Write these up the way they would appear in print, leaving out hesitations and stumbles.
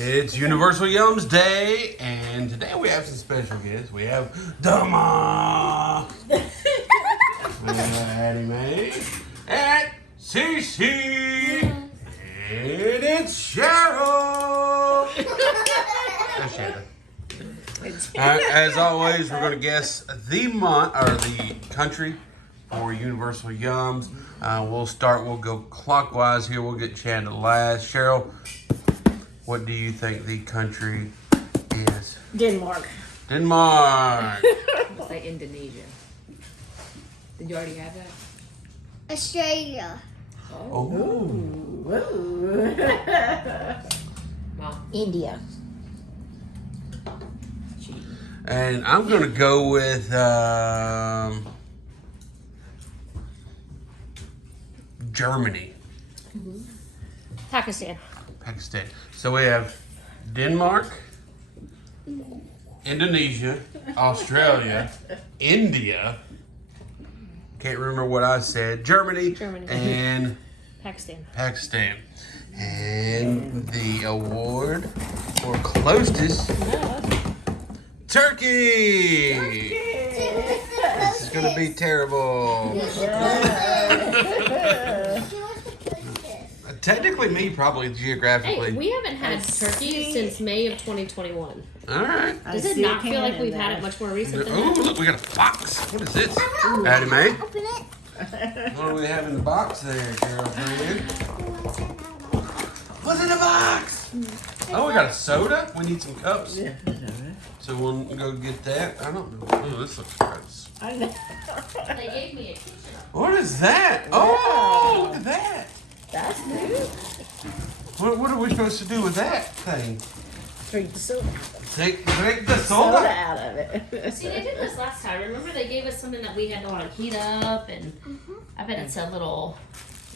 It's Universal Yums Day, and today we have some special guests. We have Dama, we have Addie Mae, and Cece, and it's Cheryl. That's Shannon. As always, we're going to guess the month or the country for Universal Yums. We'll go clockwise here. We'll get Shannon last. Cheryl, what do you think the country is? Denmark. Denmark. Let's say Indonesia. Did you already have that? Australia. Oh. Ooh. Mom. India. And I'm going to go with Germany. Pakistan. Pakistan. So we have Denmark, Indonesia, Australia, India. Can't remember what I said. Germany. And Pakistan. And the award for closest, Turkey. This is gonna be terrible. Technically, me probably geographically. Hey, we haven't had turkey since May of 2021. All right. Does it not feel like we've had it much more recently? Oh, look, we got a box. What is this? Addie Mae? Open it. What do we have in the box there, Cheryl? What's in the box? Oh, we got a soda. We need some cups. So we'll go get that. I don't know. Oh, this looks gross. I know. They gave me a kitchen. What is that? Oh, look at that. That's new. What are we supposed to do with that thing? Drink the soda. Take the Soda soda? out of it. See, they did this last time. Remember they gave us something that we had to like heat up, and I bet it's a little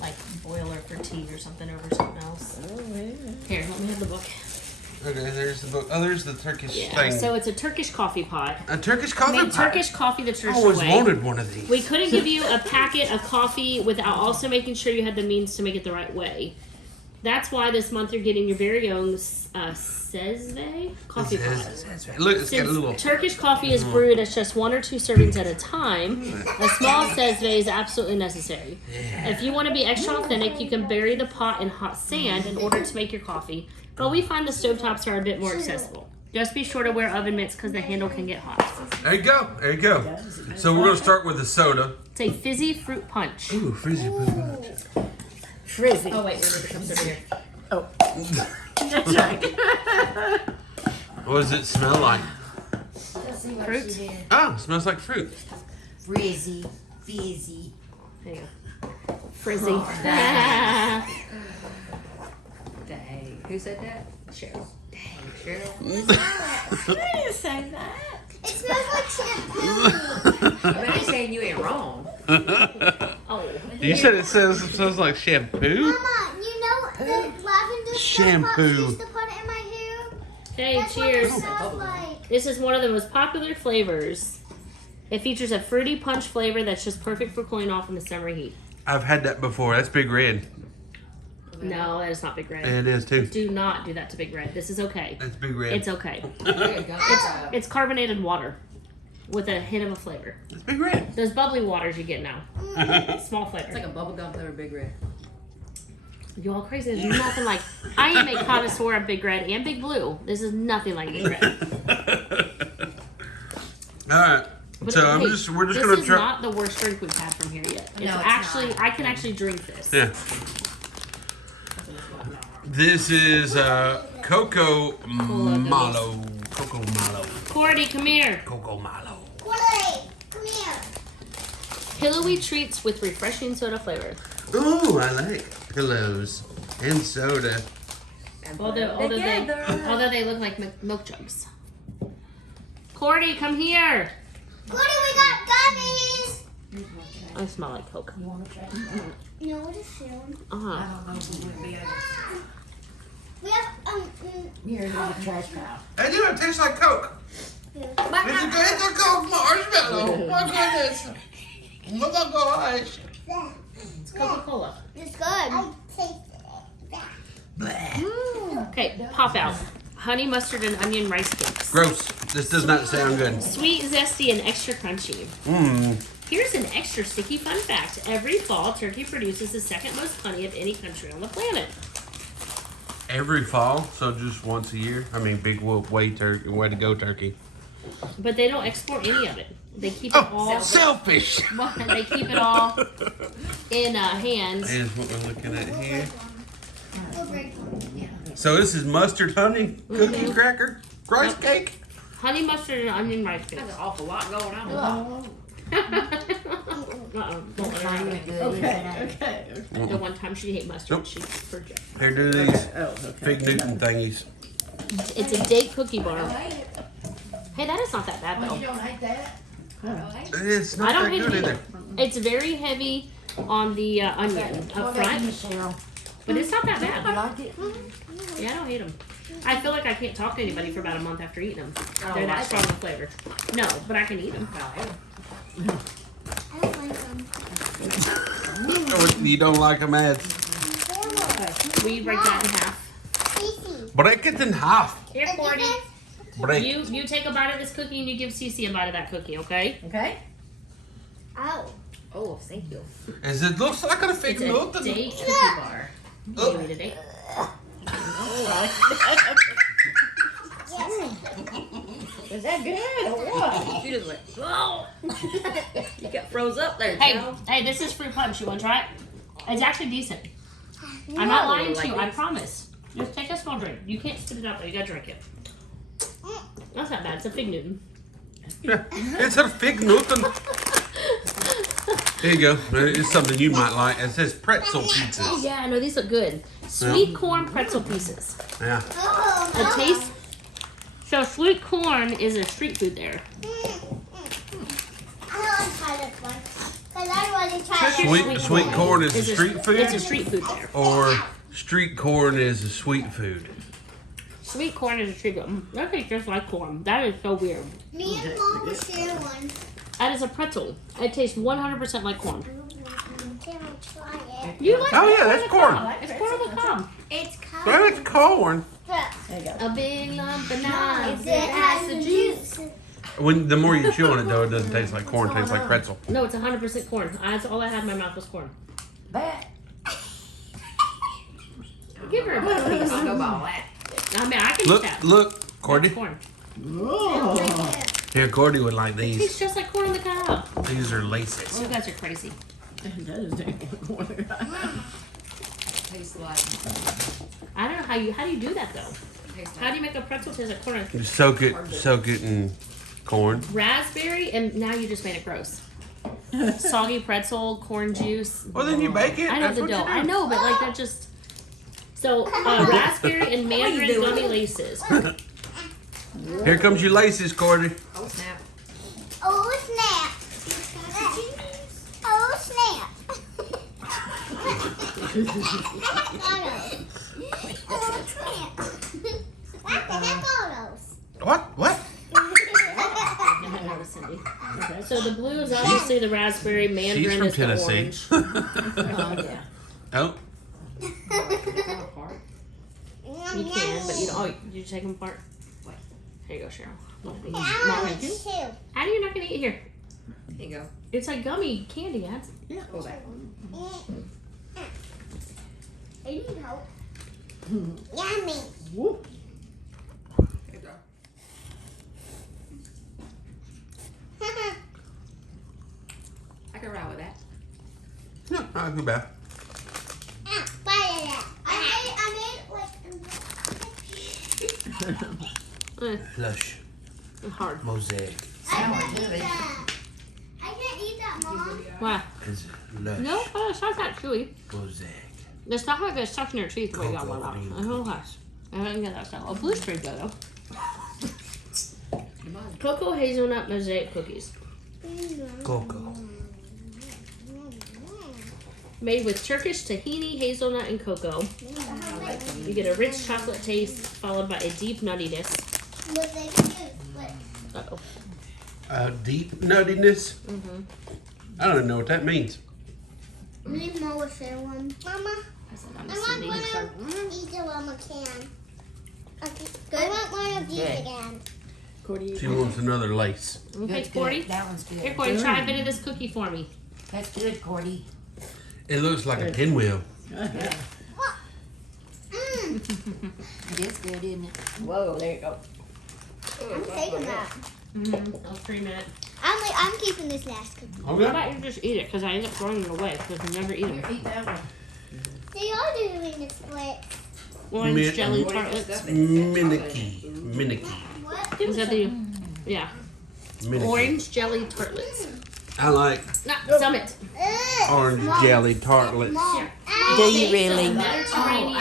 like boiler for tea or something over something else. Oh, yeah. Here, let me have the book. Okay, there's the book. Oh, there's the Turkish Yeah, thing. so it's a Turkish coffee pot. A Turkish coffee Made pot? Turkish coffee the I traditional always way. wanted one of these. We couldn't give you a packet of coffee without also making sure you had the means to make it the right way. That's why this month you're getting your very own Sezve coffee pot. Look, it's got a Since little. Turkish coffee is brewed as just 1 or 2 servings at a time, a small Sezve is absolutely necessary. If you want to be extra authentic, you can bury the pot in hot sand in order to make your coffee, but we find the stovetops are a bit more accessible. Just be sure to wear oven mitts because the handle can get hot. There you go. There you go. So we're going to start with the soda. It's a fizzy fruit punch. Ooh, frizzy fruit punch. Frizzy. Oh wait, wait, it comes over here. Oh. That's right. What does it smell like? Fruit. Oh, it smells like fruit. Frizzy. Fizzy. There you go. Frizzy. Dang. Who said that? Cheryl. Dang, Cheryl. I didn't say that. It smells like shampoo. But I ain't saying you ain't wrong. Oh. You said it smells like shampoo? Mama, you know the lavender Shampoo. stuff I used to put in my hair? Hey, That's what cheers. it smells like. This is one of the most popular flavors. It features a fruity punch flavor that's just perfect for cooling off in the summer heat. I've had that before. That's Big Red. No, that is not Big Red. It is too. Do not do that to Big Red. This is okay. That's Big Red. It's okay. There you go. It's carbonated water with a hint of a flavor. It's Big Red. Those bubbly waters you get now. Small flavor. It's like a bubblegum flavor Big Red. You all crazy. There's nothing like. I am a connoisseur of Big Red and Big Blue. This is nothing like Big Red. All right. But So hey, we're just gonna This is try. not the worst drink we've had from here yet. It's No, it's actually not. I can actually drink this. Yeah. This is Coco Malo. Coco Malo. Cordy, come here. Coco Malo. Wait, come here. Pillowy treats with refreshing soda flavor. Ooh, I like pillows and soda. Although they look like milk jugs. Cordy, come here. What do we got? Gummies. I smell like Coke. No, what is soon? Uh-huh. We have Here's a trash pile. I do. It tastes like Coke. here. It's a Coke marshmallow. My goodness. Oh my gosh. It's Coca-Cola. It's good. I tasted it. Okay, pop out. honey mustard and onion rice cakes. Gross. This does not sound good. Sweet, zesty, and extra crunchy. Mmm. Here's an extra sticky fun fact. Every fall, Turkey produces the second most honey of any country on the planet. Every fall, so just once a year. I mean, big whoop, way to go, turkey. But they don't export any of it. They keep it all. Selfish. They keep it all in hands. Here's what we're looking at here. We'll break one. So this is mustard honey cookie cracker rice cake. Honey mustard and onion rice cakes. That's an awful lot going on. Oh, okay. The one time she ate mustard, Nope. she for joke. Here, do these Oh, okay. Fig Newton thingies. It's a date cookie bar. Hey, that is not that bad Oh, though. you don't like that? It's I not don't that hate good it either. either. It's very heavy on the onion up What about front, Michelle? but it's not that You bad. like it? Yeah, I don't hate them. I feel like I can't talk to anybody for about a month after eating them. Oh, They're that I strong in flavor. No, but I can eat them. I don't like them. You don't like them, ads. We break that in half. Easy. Break it in half. Here, Cordy. Break. You take a bite of this cookie and you give Cece a bite of that cookie, okay? Okay. Ow. Oh, thank you. As it looks like a Fig It's a Newton. date cookie bar. Oh. Maybe today. Is that good or what? She just went, oh! You got froze up there, Hey, Joe. hey, this is fruit punch. You want to try it? It's actually decent. I'm not lying to you. I promise. Just take a small drink. You can't spit it out though. You gotta drink it. That's not bad. It's a Fig Newton. Yeah, it's a Fig Newton. There you go. It's something you might like. It says pretzel Oh pizzas. yeah, I know these look good. Sweet corn pretzel pieces. Yeah. Oh, A taste. So sweet corn is a street food there. I don't want to try this one. Because I already tried it. Sweet corn is a street food, It's a street food there. or street corn is a sweet food. Sweet corn is a street food. That tastes just like corn. That is so weird. Me and Mom will share one. That is a pretzel. It tastes 100% like corn. Can I try it? You like Oh yeah, that's corn. It's corn on the cob. It's called. Well, it's corn. There you go. A big lump of nuts. It has the juice. When the more you chew on it, though, it doesn't taste like corn. It tastes like pretzel. No, it's 100% corn. That's all I had in my mouth was corn. That. Give her a Let's piece. go by all that. I mean, I can Look, eat that. look, That's Cordy. corn. Oh. Here, Cordy would like It these. tastes just like corn on the cob. These are laces. You guys are crazy. That is good. Tastes like. I don't know how do you do that though? Tastes How do you make a pretzel taste like corn? You soak it in corn. Raspberry, and now you just made it gross. Soggy pretzel, corn juice. Well, then you bake it. I know That's the what dough. you do. I know, but like that just. So raspberry and mandarin gummy laces. Here comes your laces, Cordy. Oh, snap. Oh, snap. Oh, snap. Oh, snap. What the heck are those? What? So the blue is obviously the raspberry, She's mandarin from is the Tennessee. orange. Oh, yeah. Oh, You can, but you don't. Oh, you take them apart. What? Here you go, Cheryl. I Mom, want two. how do you not gonna eat here? Here you go. It's like gummy candy, ads. Go back. I need help. Yummy. Whoop. Here you go. I can ride with that. no, not too bad. Bite that. I made like. Lush, Hard. mosaic. I can't eat that. I can't eat that, Mom. Wow. It's lush, No, it's not that chewy. mosaic. It's not like it's stuck in your teeth when you got Cocoa one out. cream. I don't know. I didn't get that stuff. Oh, blue's pretty good though. Come on. Cocoa hazelnut mosaic cookies. Cocoa. Made with Turkish tahini, hazelnut, and cocoa. You get a rich chocolate taste followed by a deep nuttiness. What they do? What? Uh-oh. Deep nuttiness. Mm-hmm. I don't even know what that means. Me and Mom share one. Mama, I said I'm I Cindy. want one of each of them a can. Okay, I want one of these Good. again. Cordy, She wants another lace. Okay, good, Cordy. good. That one's good. Here, Cordy, try a bit of this cookie for me. That's good, Cordy. It looks like a pinwheel. It is good, isn't it? Whoa, there you go. I'm taking that. I'll cream it. I'm keeping this last cookie. How Okay. about you just eat it? Because I end up throwing it away because you never eat them. Eat that one. They are doing the split. Orange Mint. jelly What is tartlets. that? Minicky. Minicky. What? Is that the, yeah. Minicky. Orange jelly tartlets. I like Not Summit. orange jelly tartlets. Here. Do you really? Mediterranean.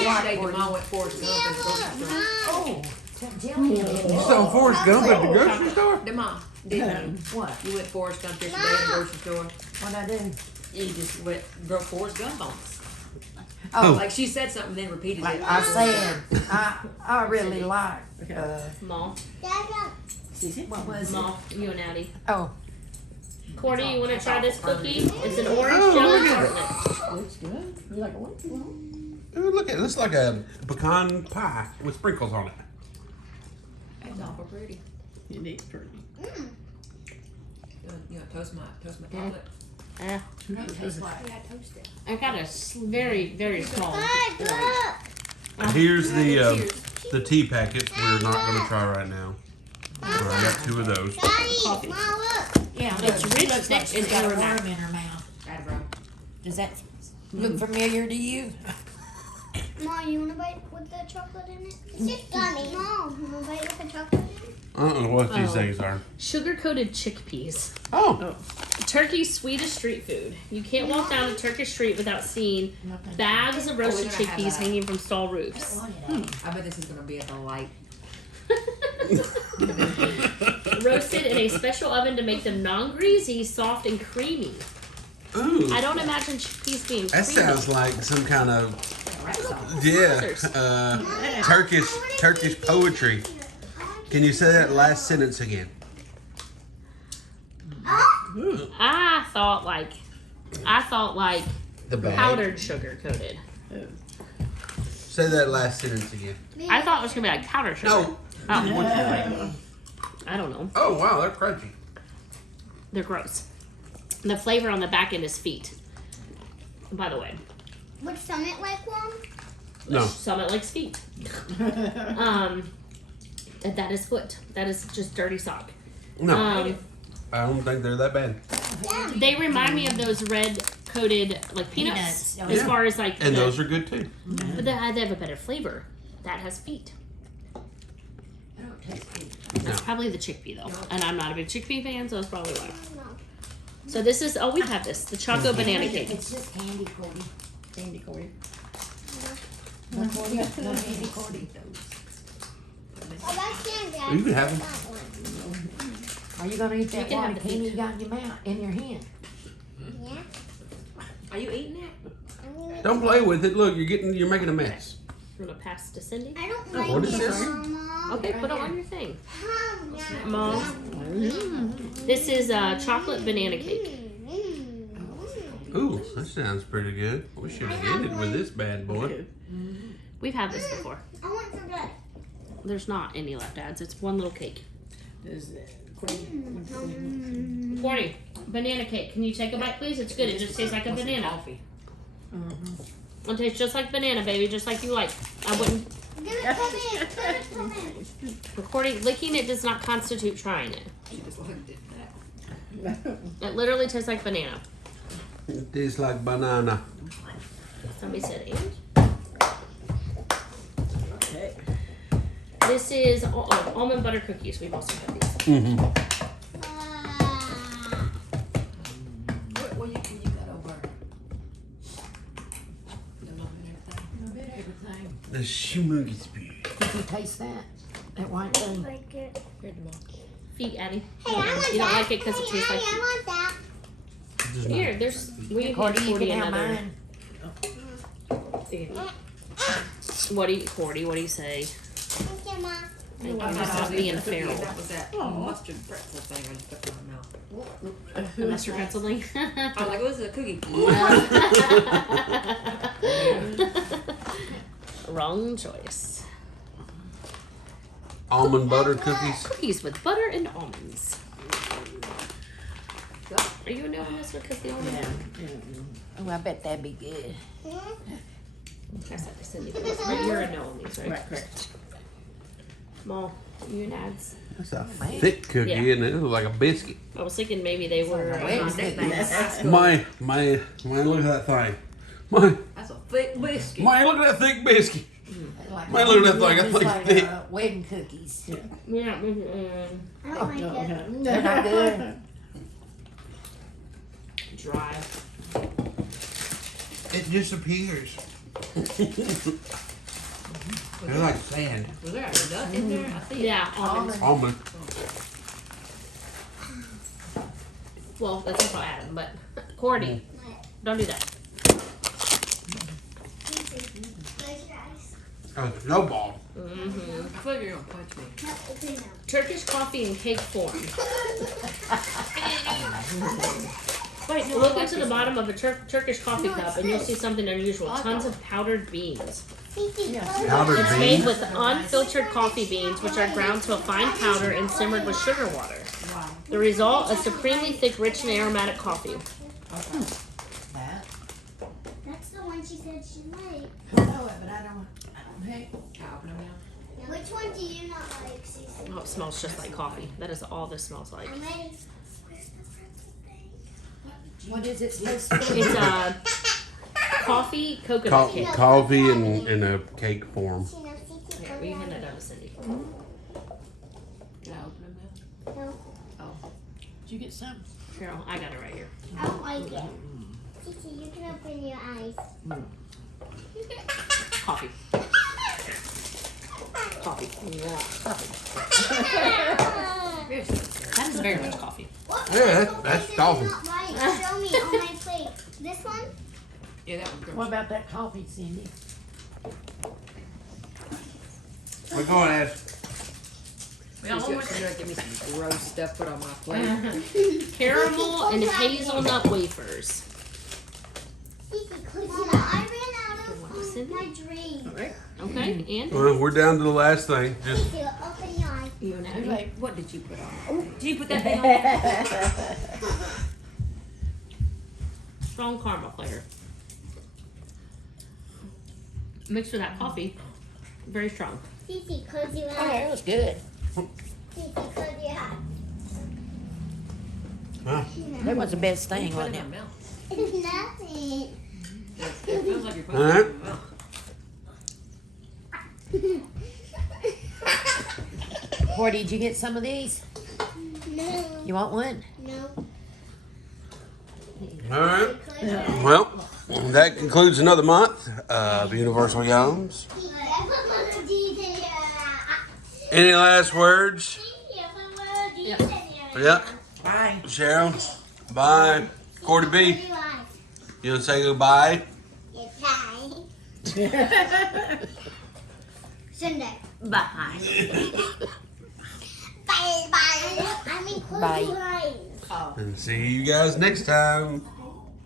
Yesterday, Mom went Forrest Gump at the grocery store. Oh, that jelly. You saw Forrest Gump at the grocery store? The mom, didn't you? What? You went Forrest Gump yesterday at the grocery store. What'd I do? You just went broke Forrest Gump on us. Oh. Like she said something, then repeated Like it. I said, I really like, Mall. what was it? Mall. You and Addie. Oh, Cordy, you want to try this cookie? It's an orange Oh, jelly look at tartlet. looks good. You like orange? Ooh, look at it. It looks like a pecan pie with sprinkles on it. It's awful pretty. It is pretty. You know, toast my chocolate. Yeah. Tastes like. Yeah, toast it. I got a very, very small. Here's the tea packets we're not going to try right now. I got 2 of those. Daddy, Mom, look. Yeah, It's look, rich, looks thick, like she's and got a aromatic. worm in her mouth. Got it, bro. Does that look familiar to you? Mom, you want to bite with the chocolate in it? It's just gummy. Mom, you want to bite with the chocolate in it? I don't know what these Oh. things are. Sugar-coated chickpeas. Oh, Turkey's sweetest street food. You can't walk down a Turkish street without seeing bags of roasted we're gonna have chickpeas that. hanging from stall roofs. I bet this is gonna be a delight. Roasted in a special oven to make them non-greasy, soft, and creamy. ooh. I don't imagine chickpeas being That creamy. sounds like some kind of, yeah, Turkish poetry. Can you say that last sentence again? I thought like The bag. powdered sugar coated. Say that last sentence again. I thought it was gonna be like powdered sugar. No. Oh, I don't know. Oh, wow, they're crunchy. They're gross. The flavor on the back end is feet. By the way, Would Summit like one? No. Summit likes feet. And that is foot. That is just dirty sock. No, Um, I don't think they're that bad. they remind me of those red coated like peanuts, Peanuts, oh, as yeah. far as like. And the- those are good too. But they have a better flavor. That has feet. I don't taste good. That's probably the chickpea though, and I'm not a big chickpea fan, so that's probably why. So this is we have this the choco banana cake. It's just candy, Cordy. Candy, Cordy. No, Cordy. No candy, Cordy. Oh, that's candy. You can have them. Are you gonna eat that can have water the candy feet. you got in your mouth, in your hand? Yeah. Are you eating that? Don't play with it. Look, you're making a mess. I'm gonna pass to Cindy. I don't What like is it, this? Mama. Okay, put it on your thing. Mom. Mom. This is chocolate banana cake. Ooh, that sounds pretty good. We should have ended with this bad boy. We've had this before. I want some good. There's not any left ads. It's one little cake. Corny, banana cake. Can you take a bite, please? It's good. It just tastes like a Want some banana. Coffee. It tastes just like banana, baby, just like you like. I wouldn't. Give it to me. Give it to me. Recording, licking it does not constitute trying it. She just looked at that. It literally tastes like banana. It tastes like banana. Somebody said This is almond butter cookies. We've also had these. Mm-hmm. What you got over? The love and everything. A bit of everything. The humongous big. Did you taste that? That white thing? Like it. Here, Mom. Feet, Addie. Hey, I want You don't that. like it 'cause it tastes like Hey, I want that. Does not- Here, there's. We have Cordy, you 40 can have another. mine. What do you, Cordy? What do you say? Thank you, Mom. Thank you. I Stop thought being the cookie, feral. That was that mustard pretzel thing I just put in my mouth. The mustard pretzel thing. I'm like, it was a cookie. Wrong choice. almond butter cookies. Cookies with butter and almonds. Are you a no on this one? Because the almond. Oh, I bet that'd be good. Pass that to Cindy. Right, you're a no on these, right? Correct. Small. You and ads. That's a thick cookie, Yeah. isn't it? It looks like a biscuit. I was thinking maybe they were. My, look at that thing. My, That's a thick biscuit. look at that thick biscuit. Like Man, look at that thing. That it's thing's like thick. wedding cookies. Yeah. I don't like it. They're not good. Dry. It disappears. They're like sand. Was there a nut in there? I see. Yeah, almonds. Almond. Well, that's what Adam, but Cordy, don't do that. Close your eyes. A snowball. Mm-hmm. I thought you were gonna punch me. No, open now. Turkish coffee in cake form. Wait, no, look into the bottom of a Turkish coffee cup and you'll see something unusual. Tons of powdered beans. Cece, Yeah. close Powdered your It's eyes. made with unfiltered coffee beans, which are ground to a fine powder and simmered with sugar water. The result, a supremely thick, rich, and aromatic coffee. That. That's the one she said she liked. I know it, but I don't hate. I'll open them now. Which one do you not like, Cece? Oh, it smells just like coffee. That is all this smells like. I'm ready. Where's the purple thing? What is it supposed to be? It's coffee coconut cake. Coffee in a cake form. She knows Cece, Yeah, close will you your hand eyes. that down to Cindy? Can I open them now? No, Oh. Did you get some? Carol, I got it right here. I don't like it. Cece, you can open your eyes. Coffee. Coffee. That is very much coffee. What Yeah, purple that's place coffee. is not right? Show me on my plate. This one? Yeah, that one's What about that coffee, Cindy? We're going as She's gonna give me some gross stuff put on my plate. Caramel and hazelnut wafers. Cece, close your eyes. I ran out of Cindy? my drink. Okay, and well, we're down to the last thing. Just Cece, open your eyes. you and Too Abby. late. What did you put on? Did you put that thing on? Strong caramel flavor. Mixed with that coffee, very strong. Cece, close your Oh, eyes. it was good. Cece, close your eyes. huh? That was the best thing, Put wasn't it it? in my mouth. It's nothing. It feels like you're All right. putting it in my mouth. Boy, did you get some of these? No. You want one? No. All right. Close your eyes. Well, that concludes another month of Universal Yums. Any last words? Yeah. Bye. Cheryl. Bye. Cordy B. You want to say goodbye? Sunday. Bye. Bye bye. I mean, close Bye. your eyes. And see you guys next time.